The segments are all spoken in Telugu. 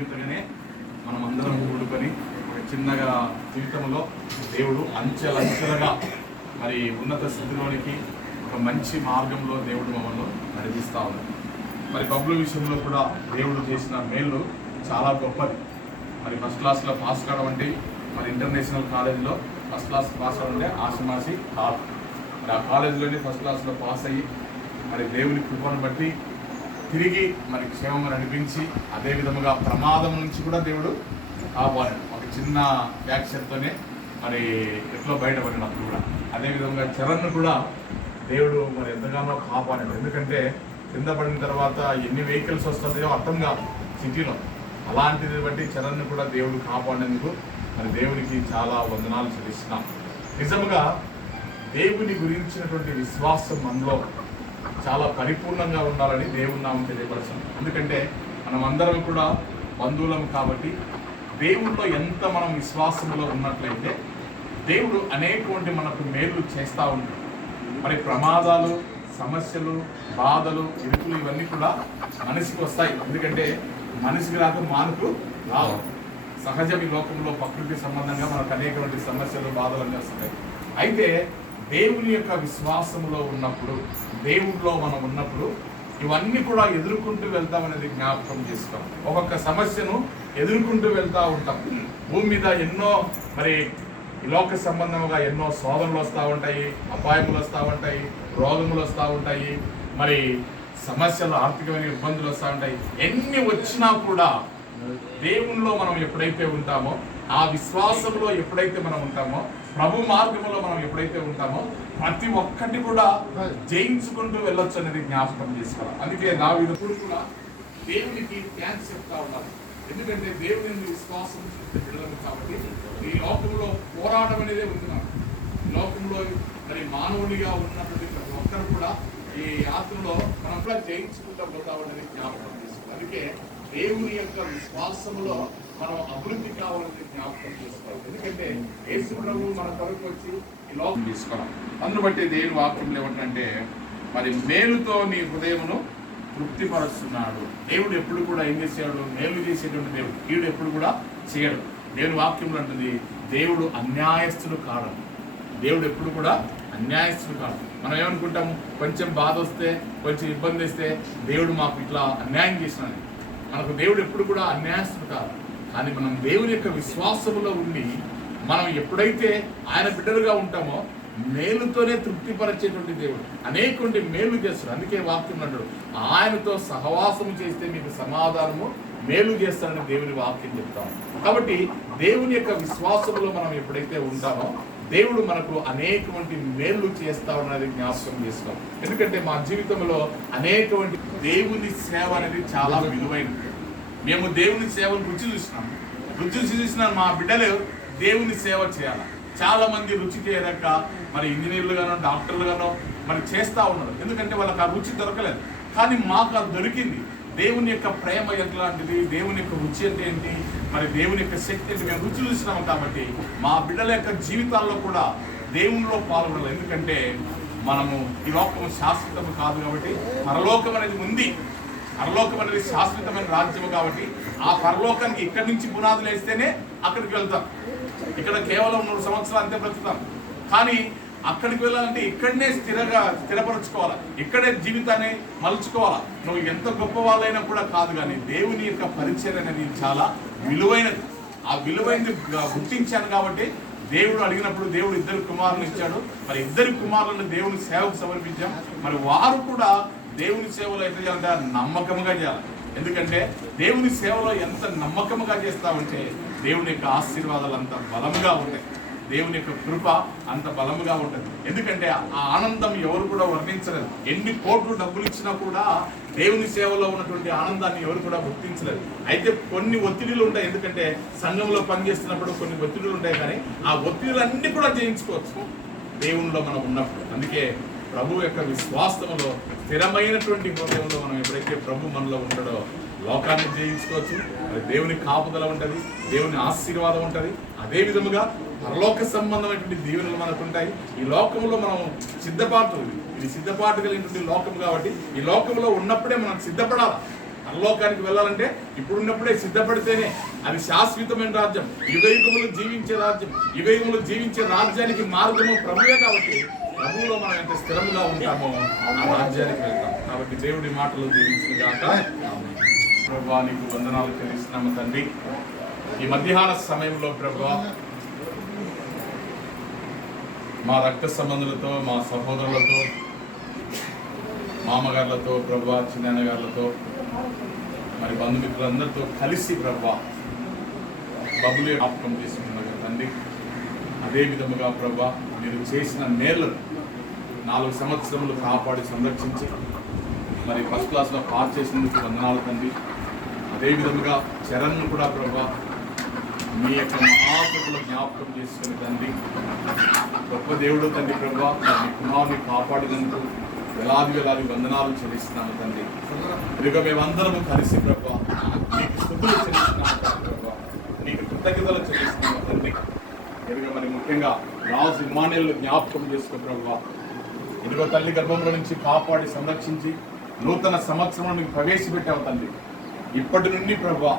యోగ్యతగానే మనం అందరం కూడుకొని ఒక చిన్నగా జీవితంలో దేవుడు అంచెలంచెలుగా మరి ఉన్నత స్థితిలోనికి ఒక మంచి మార్గంలో దేవుడు మమ్మల్ని నడిపిస్తూ ఉన్నాడు. మరి బబుల్ విషయంలో కూడా దేవుడు చేసిన మేలు చాలా గొప్పది. మరి ఫస్ట్ క్లాస్లో పాస్ కావడం అంటే మరి ఇంటర్నేషనల్ కాలేజీలో ఫస్ట్ క్లాస్ పాస్ అవ్వడం అంటే ఆశమాసి కాదు. మరి ఆ కాలేజీలోనే ఫస్ట్ క్లాస్లో పాస్ అయ్యి మరి దేవుని కృపను బట్టి తిరిగి మరి క్షేమంగా నడిపించి అదే విధముగా ప్రమాదం నుంచి కూడా దేవుడు కాపాడాడు. ఒక చిన్న వ్యాఖ్యతోనే మరి ఎట్లా బయటపడినప్పుడు కూడా అదేవిధంగా చరణ్ను కూడా దేవుడు మరి ఎంతగానో కాపాడాడు. ఎందుకంటే కింద పడిన తర్వాత ఎన్ని వెహికల్స్ వస్తుందో అర్థం కాదు సిటీలో. అలాంటిది బట్టి చరణ్ను కూడా దేవుడు కాపాడేందుకు మరి దేవునికి చాలా వందనాలు చెల్లిస్తున్నాం. నిజంగా దేవుని గురించినటువంటి విశ్వాసం మనలో చాలా పరిపూర్ణంగా ఉండాలని దేవుని నామం తెలియపరచాలి. ఎందుకంటే మనం అందరం కూడా బంధువులం కాబట్టి దేవుల్లో ఎంత మనం విశ్వాసంలో ఉన్నట్లయితే దేవుడు అనేకటువంటి మనకు మేలు చేస్తూ ఉంటాడు. మరి ప్రమాదాలు, సమస్యలు, బాధలు, ఇరుకులు ఇవన్నీ కూడా మనిషికి వస్తాయి. ఎందుకంటే మనిషికి రాక మానుకు రావు. సహజం ఈ లోకంలో ప్రకృతి సంబంధంగా మనకు అనేకటువంటి సమస్యలు, బాధలు అన్నీ వస్తాయి. అయితే దేవుని యొక్క విశ్వాసంలో ఉన్నప్పుడు, దేవుడిలో మనం ఉన్నప్పుడు ఇవన్నీ కూడా ఎదుర్కొంటూ వెళ్తామనేది జ్ఞాపకం చేసుకోం. ఒక్కొక్క సమస్యను ఎదుర్కొంటూ వెళ్తూ ఉంటాం. భూమి మీద ఎన్నో మరి లోక సంబంధంగా ఎన్నో శోధనలు వస్తూ ఉంటాయి, అపాయములు వస్తూ ఉంటాయి, రోగములు వస్తూ ఉంటాయి, మరి సమస్యలు, ఆర్థికమైన ఇబ్బందులు వస్తూ ఉంటాయి. ఎన్ని వచ్చినా కూడా దేవునిలో మనం ఎప్పుడైతే ఉంటామో, ఆ విశ్వాసంలో ఎప్పుడైతే మనం ఉంటామో, ప్రభు మార్గంలో మనం ఎప్పుడైతే ఉంటామో ప్రతి ఒక్కటి కూడా జయించుకుంటూ వెళ్ళొచ్చు అనేది జ్ఞాపకం చేసుకోవాలి. అందుకే దావీదు కూడా దేవునికి థ్యాంక్స్ చెప్తా ఉన్నారు. ఎందుకంటే దేవుని విశ్వాసం బిడ్డలం కాబట్టి ఈ లోకంలో పోరాటం అనేదే ఉంటున్నాం. ఈ లోకంలో మరి మానవుడిగా ఉన్నటువంటి ప్రతి ఒక్కరు కూడా ఈ యాత్రలో మనం కూడా జయించుకుంటూ పోతా ఉన్నది జ్ఞాపకం చేసుకోవాలి. అందుకే దేవుని యొక్క విశ్వాసంలో మనం అభివృద్ధి కావాలని జ్ఞాపకం చేసుకోవాలి. ఎందుకంటే యేసు ప్రభువు మన కొరకు వచ్చి ఈ లోకం తీసుకోవాలి. అందును బట్టి దేవుని వాక్యం ఏమంటే మరి మేలుతో నీ హృదయమును తృప్తిపరుస్తున్నాడు. దేవుడు ఎప్పుడు కూడా ఏం చేశాడు? మేలు చేసేటువంటి దేవుడు. కీడు ఎప్పుడు కూడా చేయడు. దేవుని వాక్యంలో అంటుంది దేవుడు అన్యాయస్తుడు కాడు. దేవుడు ఎప్పుడు కూడా అన్యాయస్తుడు కాదు. మనం ఏమనుకుంటాము? కొంచెం బాధ వస్తే, కొంచెం ఇబ్బంది వస్తే దేవుడు మాకు ఇట్లా అన్యాయం చేసినాడు. మనకు దేవుడు ఎప్పుడు కూడా అన్యాయస్తుడు కాదు. కానీ మనం దేవుని యొక్క విశ్వాసములో ఉండి మనం ఎప్పుడైతే ఆయన బిడ్డలుగా ఉంటామో మేలుతోనే తృప్తిపరిచేటువంటి దేవుడు అనేటువంటి మేలు చేస్తాడు. అందుకే వాక్యం అంటాడు, ఆయనతో సహవాసము చేస్తే మీకు సమాధానము మేలు చేస్తాడని దేవుని వాక్యం చెప్తాము. కాబట్టి దేవుని యొక్క విశ్వాసంలో మనం ఎప్పుడైతే ఉంటామో దేవుడు మనకు అనేకటువంటి మేలు చేస్తా ఉన్నది జ్ఞాపకం చేసుకోం. ఎందుకంటే మా జీవితంలో అనేకటువంటి దేవుని సేవ అనేది చాలా విలువైనది. మేము దేవుని సేవను రుచి చూసినాం. మా బిడ్డలు దేవుని సేవ చేయాలి. చాలా మంది రుచి చేయలేక మరి ఇంజనీర్లుగానో, డాక్టర్లుగానో మరి చేస్తూ ఉన్నారు. ఎందుకంటే వాళ్ళకి ఆ రుచి దొరకలేదు. కానీ మాకు అది దొరికింది. దేవుని యొక్క ప్రేమ ఎట్లాంటిది, దేవుని యొక్క రుచి అంటే ఏంటి, మరి దేవుని యొక్క శక్తి ఏంటి మేము రుచి చూసినాము. కాబట్టి మా బిడ్డల యొక్క జీవితాల్లో కూడా దేవునిలో పాల్గొనాలి. ఎందుకంటే మనము ఈ లోకం శాశ్వతం కాదు కాబట్టి పరలోకం అనేది ఉంది. పరలోకం అనేది శాశ్వతమైన రాజ్యం కాబట్టి ఆ పరలోకానికి ఇక్కడి నుంచి పునాదులు వేస్తేనే అక్కడికి వెళ్తాం. ఇక్కడ కేవలం 3 సంవత్సరాలు అంతే బ్రతుకుతాం. కానీ అక్కడికి వెళ్ళాలంటే ఇక్కడనే స్థిరపరచుకోవాలి, ఇక్కడే జీవితాన్ని మలుచుకోవాలి. నువ్వు ఎంత గొప్ప వాళ్ళైనా కూడా కాదు, కానీ దేవుని యొక్క పరిచయం అనేది చాలా విలువైనది. ఆ విలువైనది గుర్తించాను కాబట్టి దేవుడు అడిగినప్పుడు దేవుడు 2 కుమారులను ఇచ్చాడు. మరి 2 కుమారులను దేవుని సేవకు సమర్పించాం. మరి వారు కూడా దేవుని సేవలో ఎట్లా చేయాలంటే నమ్మకంగా చేయాలి. ఎందుకంటే దేవుని సేవలో ఎంత నమ్మకంగా చేస్తామంటే దేవుని యొక్క ఆశీర్వాదాలు అంత బలంగా ఉంటాయి, దేవుని యొక్క కృప అంత బలముగా ఉంటుంది. ఎందుకంటే ఆ ఆనందం ఎవరు కూడా వర్ణించలేదు. ఎన్ని కోట్లు డబ్బులు ఇచ్చినా కూడా దేవుని సేవలో ఉన్నటువంటి ఆనందాన్ని ఎవరు కూడా గుర్తించలేదు. అయితే కొన్ని ఒత్తిడిలు ఉంటాయి. ఎందుకంటే సంఘంలో పనిచేస్తున్నప్పుడు కొన్ని ఒత్తిడిలు ఉంటాయి. కానీ ఆ ఒత్తిడిలన్నీ కూడా జయించుకోవచ్చు దేవునిలో మనం ఉన్నప్పుడు. అందుకే ప్రభు యొక్క విశ్వాసంలో స్థిరమైనటువంటి హృదయంలో మనం ఎప్పుడైతే ప్రభు మనలో ఉంటాడో లోకాన్ని జయించుకోవచ్చు. మరి దేవుని కాపుదల ఉంటుంది, దేవుని ఆశీర్వాదం ఉంటుంది. అదే విధముగా పరలోక సంబంధమైనటువంటి దీవెనలు మనకు ఉంటాయి. ఈ లోకంలో మనం ఇది సిద్ధపాటు కలిగినటువంటి లోకం కాబట్టి ఈ లోకంలో ఉన్నప్పుడే మనం సిద్ధపడాలి. పరలోకానికి వెళ్ళాలంటే ఇప్పుడున్నప్పుడే సిద్ధపడితేనే. అది శాశ్వతమైన రాజ్యం, యుగయుగములు జీవించే రాజ్యం. యుగయుగములు జీవించే రాజ్యానికి మార్గము ప్రభువే. కాబట్టి ప్రభువులో మనం ఎంత స్థిరముగా ఉంటామో ఆ రాజ్యానికి వెళ్తాం. కాబట్టి దేవుడి మాటలు దీవించుగాక. ప్రభువా నీకు వందనాలు చెల్లిస్తున్నాము తండ్రి. ఈ మధ్యాహ్న సమయంలో ప్రభువా మా రక్త సంబంధులతో, మా సహోదరులతో, మామగారులతో, ప్రభువా చిన్నగారులతో, మరి బంధుమిత్రులందరితో కలిసి ప్రభువా బబులు జ్ఞాపకం చేసుకున్నాను తండ్రి. అదే విధముగా ప్రభువా మీరు చేసిన మేళ్లను 4 సంవత్సరములు కాపాడి సంరక్షించి మరి ఫస్ట్ క్లాస్లో పాస్ చేసినందుకు వందనాలు తండ్రి. అదే విధముగా చరణ్ను కూడా ప్రభువా మీ యొక్క మహాకృపలో జ్ఞాపకం చేసుకుని తండ్రి, గొప్ప దేవుడు తండ్రి ప్రభువా మీ కుమారుని కాపాడినందుకు వేలాది వందనాలు చెల్లిస్తున్నాము తండ్రి. ఇదిగో మేమందరము కలిసి ప్రభువా మీకు స్తుతులు చెల్లిస్తున్నాము ప్రభువా, మీకు కృతజ్ఞతలు చెల్లిస్తున్నాము తండ్రి. ఇదిగో మరి ముఖ్యంగా రాజు ఇమ్మానుయేలు జ్ఞాపకం చేసుకో ప్రభువా. ఇదిగో తల్లి గర్భంలో నుంచి కాపాడి సంరక్షించి నూతన సంవత్సరంలో మీకు ప్రవేశపెట్టావు తండ్రి. ఇప్పటి నుండి ప్రభువా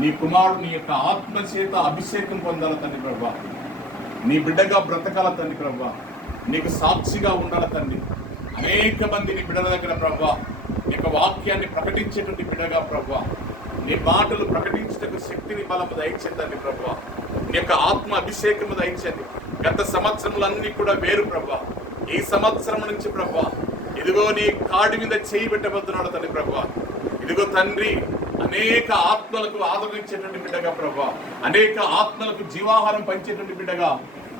నీ కుమారుడు నీ యొక్క ఆత్మచేత అభిషేకం పొందాల తండ్రి ప్రభువా. నీ బిడ్డగా బ్రతకాల తండ్రి ప్రభువా. నీకు సాక్షిగా ఉండాల తండ్రి. అనేక మంది నీ బిడ్డల దగ్గర ప్రభువా నీ యొక్క వాక్యాన్ని ప్రకటించేటువంటి బిడ్డగా ప్రభువా, నీ మాటలు ప్రకటించేటకు శక్తిని బలము దయచేయండి తండ్రి ప్రభువా. నీ యొక్క ఆత్మ అభిషేకము దయచేయండి. గత సంవత్సరములన్నీ కూడా వేరు ప్రభువా. ఈ సంవత్సరం నుంచి ప్రభువా ఇదిగో నీ కాడి మీద చేయి పెట్టబోతున్నాడు తండ్రి ప్రభువా. ఇదిగో తండ్రి అనేక ఆత్మలకు ఆదరించేటువంటి బిడ్డగా ప్రభువా, అనేక ఆత్మలకు జీవాహారం పంచేటువంటి బిడ్డగా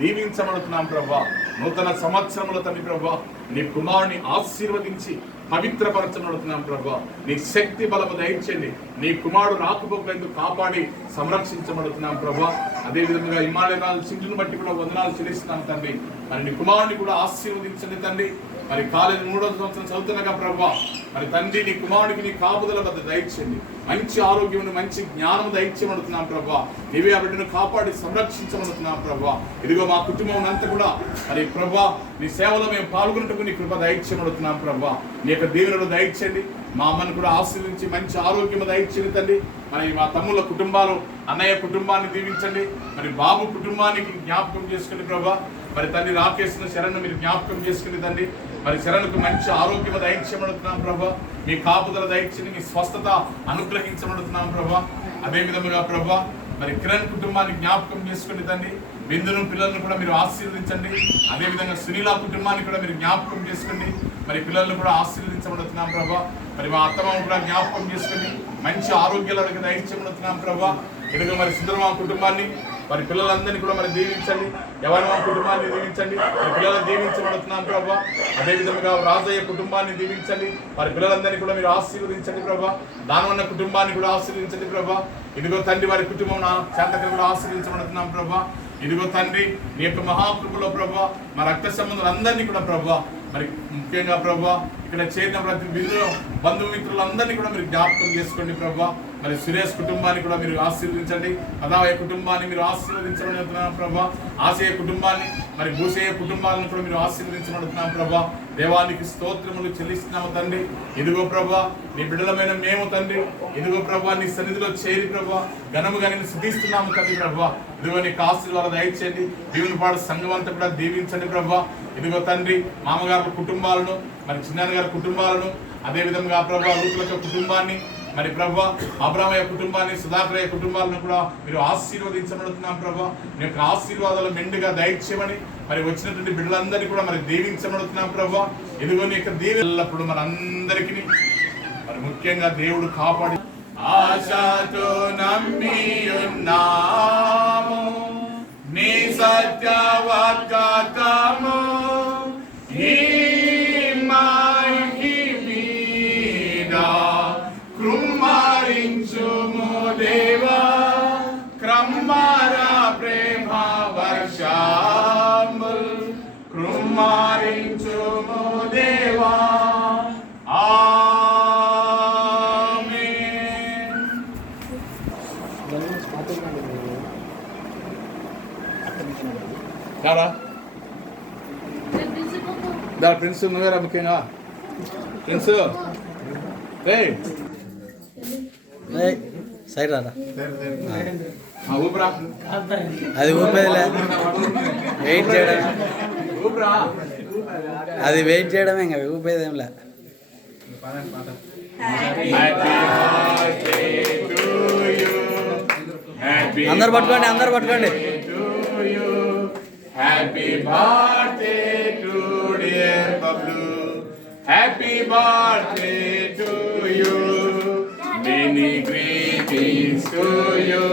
దీవించమడుతున్నాం ప్రభువా. నూతన సంవత్సరముల తండ్రి ప్రభువా నీ కుమారుని ఆశీర్వదించి పవిత్రపరచబడుతున్నాం ప్రభువా. నీ శక్తి బలము దయచేయండి. నీ కుమారుడు రాకపోకలందుకు కాపాడి సంరక్షించబడుతున్నాం ప్రభువా. అదేవిధంగా ఇమ్మానుయేలు సింధుని బట్టి కూడా వందనాలు చెల్లిస్తున్నాం తండ్రి. మరి నీ కుమారుని కూడా ఆశీర్వదించండి తండ్రి. మరి కాలేజీ 3వ సంవత్సరం చదువుతున్నాగా ప్రభువా మరి తండ్రి నీ కుమారుడికి నీ కాపుదల వద్ద దయచేయండి. మంచి ఆరోగ్యం, మంచి జ్ఞానం దయచేయమడుతున్నాం ప్రభువా. నీవే ఆ బిడ్డను కాపాడి సంరక్షించమడుతున్నాం ప్రభువా. ఇదిగో మా కుటుంబం అంతా కూడా మరి ప్రభువా నీ సేవలో మేము పాల్గొన్నట్టుకు నీ కృప దయచేయమడుతున్నాం ప్రభువా. నీ యొక్క దీవెనలు దయచేయండి. మా అమ్మను కూడా ఆశీర్వించి మంచి ఆరోగ్యం దయచేయండి తండ్రి. మరి మా తమ్ముళ్ళ కుటుంబాలు, అన్నయ్య కుటుంబాన్ని దీవించండి. మరి బాబు కుటుంబానికి జ్ఞాపకం చేసుకుని ప్రభువా. మరి తండ్రి రాకేసిన శరణ్ను మీరు జ్ఞాపకం చేసుకుని తండ్రి. మరి శరణకు మంచి ఆరోగ్యం దయచేయమడుతున్నాం ప్రభా. మీ కాపుదల దయచేయండి. మీ స్వస్థత అనుగ్రహించమడుతున్నాం ప్రభా. అదే విధముగా ప్రభా మరి కిరణ్ కుటుంబాన్ని జ్ఞాపకం చేసుకుని తండ్రి. బిందును పిల్లలను కూడా మీరు ఆశీర్వదించండి. అదేవిధంగా సునీల కుటుంబాన్ని కూడా మీరు జ్ఞాపకం చేసుకోండి. మరి పిల్లలను కూడా ఆశీర్వదించబడుతున్నాం ప్రభా. మరి మా అత్తమామ కూడా జ్ఞాపకం చేసుకుని మంచి ఆరోగ్యాలకు దయచేయబడుతున్నాం ప్రభా. ఇదిగో మరి సుందరమామ కుటుంబాన్ని మరి పిల్లలందరినీ కూడా మరి దీవించండి. యవనమామ కుటుంబాన్ని దీవించండి. మరి పిల్లలను దీవించబడుతున్నాం ప్రభా. అదేవిధంగా రాజయ్య కుటుంబాన్ని దీవించండి. మరి పిల్లలందరినీ కూడా మీరు ఆశీర్వదించండి ప్రభా. దానవన్న కుటుంబాన్ని కూడా ఆశీర్వదించండి ప్రభా. ఇదిగో తండ్రి వారి కుటుంబం చేతకి కూడా ఆశీర్వదించబడుతున్నాం ప్రభా. ఇదిగో తండ్రి నీ యొక్క మహాకృపలో ప్రభా మా రక్త సంబంధులందరినీ కూడా ప్రభా మరి ముఖ్యంగా ప్రభా ఇక్కడ చేరిన ప్రతి బిందులో బంధుమిత్రులందరినీ కూడా మీరు జ్ఞాపకం చేసుకోండి ప్రభా. మరి సురేష్ కుటుంబాన్ని కూడా మీరు ఆశీర్వదించండి. అదావయ్య కుటుంబాన్ని మీరు ఆశీర్వదించబడుతున్నాం ప్రభా. ఆశయ కుటుంబాన్ని మరి భూషయ్య కుటుంబాలను కూడా మీరు ఆశీర్వదించబడుతున్నాం ప్రభా. దేవానికి స్తోత్రములు చెల్లిస్తున్నాము తండ్రి. ఇదిగో ప్రభా నీ బిడ్డలమైన మేము తండ్రి ఇదిగో ప్రభా నీ సన్నిధిలో చేరి ప్రభా ఘనముగా నేను స్తుతిస్తున్నాము తండ్రి ప్రభా. ఇదిగో నీకు ఆశీర్వాదాలు దయచేయండి. దేవునిపాడు సంఘం అంతా కూడా దీవించండి ప్రభా. ఇదిగో తండ్రి మామగారు కుటుంబాలను మరి చిన్నాన్న గారి కుటుంబాలను అదేవిధంగా ప్రభా రూతుల కుటుంబాన్ని మరి ప్రభా అబ్రామయ్య కుటుంబాన్ని సుధాకరయ్య కుటుంబాలను కూడా మీరు ఆశీర్వదించబడుతున్నాం ప్రభా. మీ యొక్క ఆశీర్వాదాలు మెండుగా దయచేయమని మరి వచ్చినటువంటి బిడ్డలందరినీ కూడా మరి దీవించబడుతున్నాం ప్రభా. ఇదిగో నీ యొక్క దీవెనప్పుడు మనందరికీ మరి ముఖ్యంగా దేవుడు కాపాడి ఆశతో నమ్మి ఉన్నాము నీ సత్య వాగ్దానము ఈ మాకి మీద కృమ్మరించుము దేవా క్రమ్మర ప్రేమ వర్షముల్ కృమ్మరించుము దేవా. ఫ్రెండ్స్ నువ్వేరా ముఖ్యంగా ఫ్రెండ్స్ సైడ్ రారా. ఊపిరా అది ఊపేదిలే, వెయిట్ చేయడం. ఊపిరా అది వెయిట్ చేయడమే, ఇంకా ఊపేదేంలే. అందరు పట్టుకోండి, అందరు పట్టుకోండి. Happy birthday to dear Bablu, happy birthday to you, many greetings to you,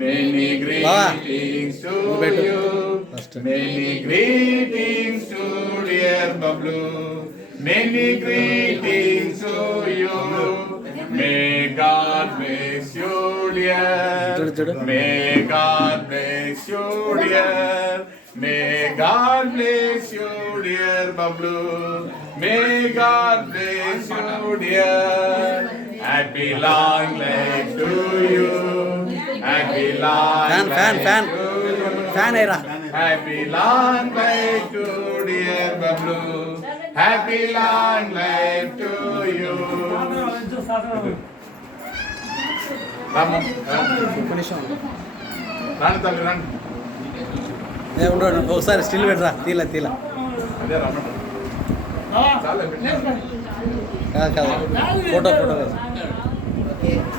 many greetings to you, many greetings to dear Bablu, many greetings to you. May God bless you, dear. May God bless you, dear. May God bless you, dear Bablu. May God bless you, dear. Happy long life to you. Happy long life to you. Happy long life to dear Bablu. Happy long life to you. రాము రాండి తల్లి రండి. ఉండడు ఒకసారి స్టిల్ పెట్టరా. తీల తీల అదే రమ్మంట. కాదు ఫోటో ఫోటో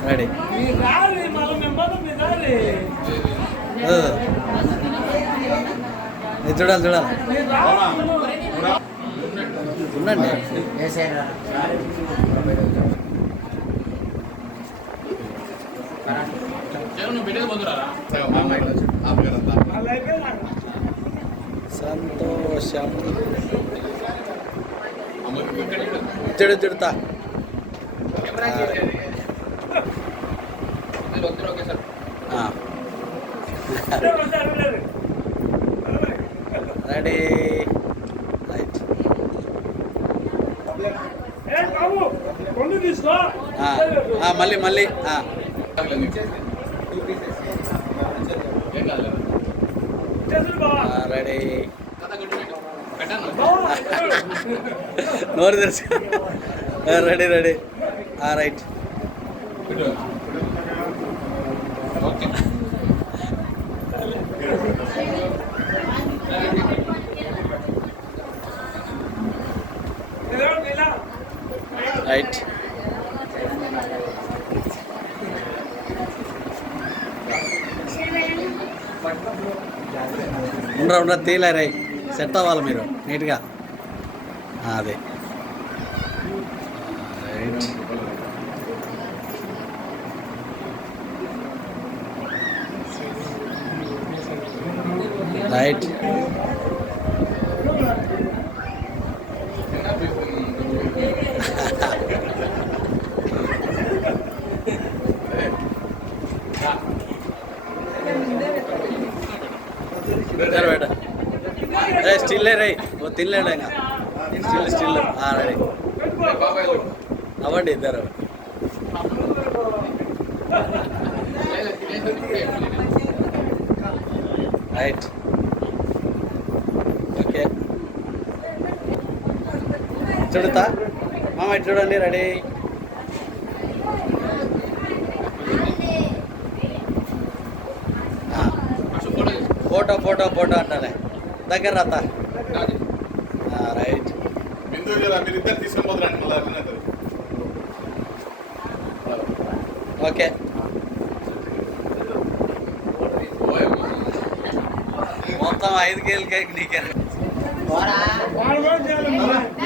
రెడీ. చూడాలి చూడాలి. ఉండండి. సంతోషం. చెడుతా రెడీ. రైట్. మళ్ళీ మళ్ళీ రెడీ. నోరు తెరుచు. Ready ready. రైట్. రైట్. ఉండరా తీలే రై. సెట్ అవ్వాలి మీరు నీట్గా. అదే రైట్. స్టిల్ రై. తినలేడు ఇంకా. స్టిల్ స్టిల్ రెడీ అవ్వండి ఇద్దరు. రైట్. ఓకే చూడుతా మామ. ఇటు చూడండి. రెడీ. ఫోటో ఫోటో ఫోటో అంటానే. దగ్గర రాతా. రైట్. మీరిద్దరు తీసుకొని పోతారండి మళ్ళీ. ఓకే. మొత్తం 5 కేజీల కేక్ నీకే.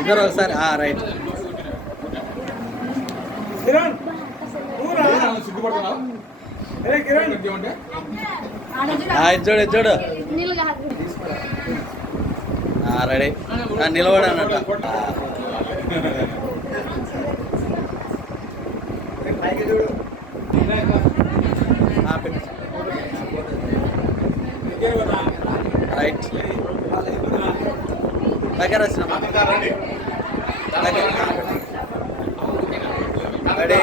ఇద్దరు ఒకసారి. రైట్. చూడు చూడు. రెడీ. నిలబడి అన్నట్టు. రైట్. దగ్గర వచ్చిన రెడీ.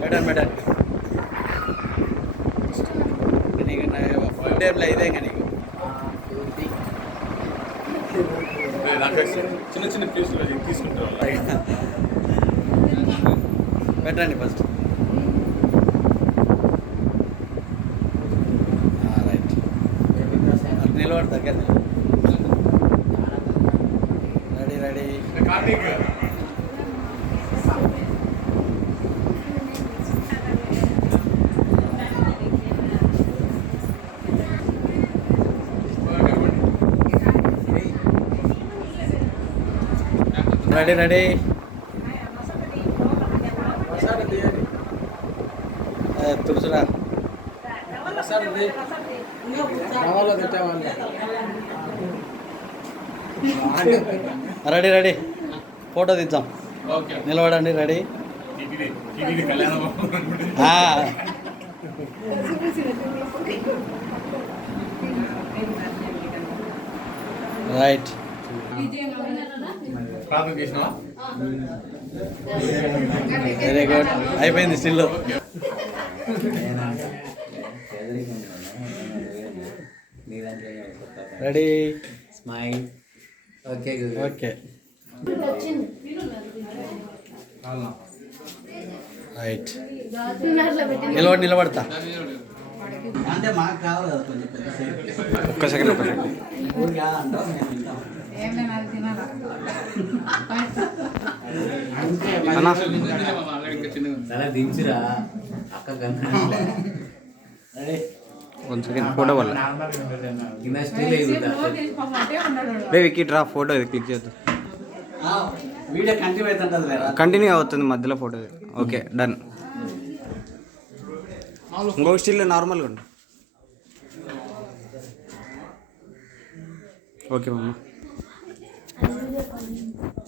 మేడం మేడం నీకు ఫుడ్ టైంలో ఇదే ఇంకా నీకు చిన్న చిన్న పీసులు తీసుకుంటారు వాళ్ళు. పెట్టండి ఫస్ట్. రైట్, నిలబడి దగ్గర ready ready. Karthik ready ready. తులసిరా రెడీ రెడీ. ఫోటో తీద్దాం. ఓకే నిలబడండి. రెడీ. టీవీ కళ్యాణ రైట్. ప్రార్థన చేసినావా? Very good. అయిపోయింది still. Ready. Smile. Okay okay right. నిలబడతా. అంటే మాకు కావాలి కదా కొంచెం పెద్దసేపు. ఒక్క సెకండ్ ఒక్క సెకండ్. ఊరికా అంటావు మేము తింటాం. చాలా దించురా అక్క కన్నా. రెడీ. One second. ఫోటో వల్ల కింద స్టీల్ విక్కీ డ్రా ఫోటో ఇది క్లిక్ చేద్దాం. వీడియో కంటిన్యూ అవుతుంటుంది లేదా? కంటిన్యూ అవుతుంది మధ్యలో ఫోటో. Okay done. ఇంకొక స్టిల్ నార్మల్గా ఉండు. ఓకే మమ్మ.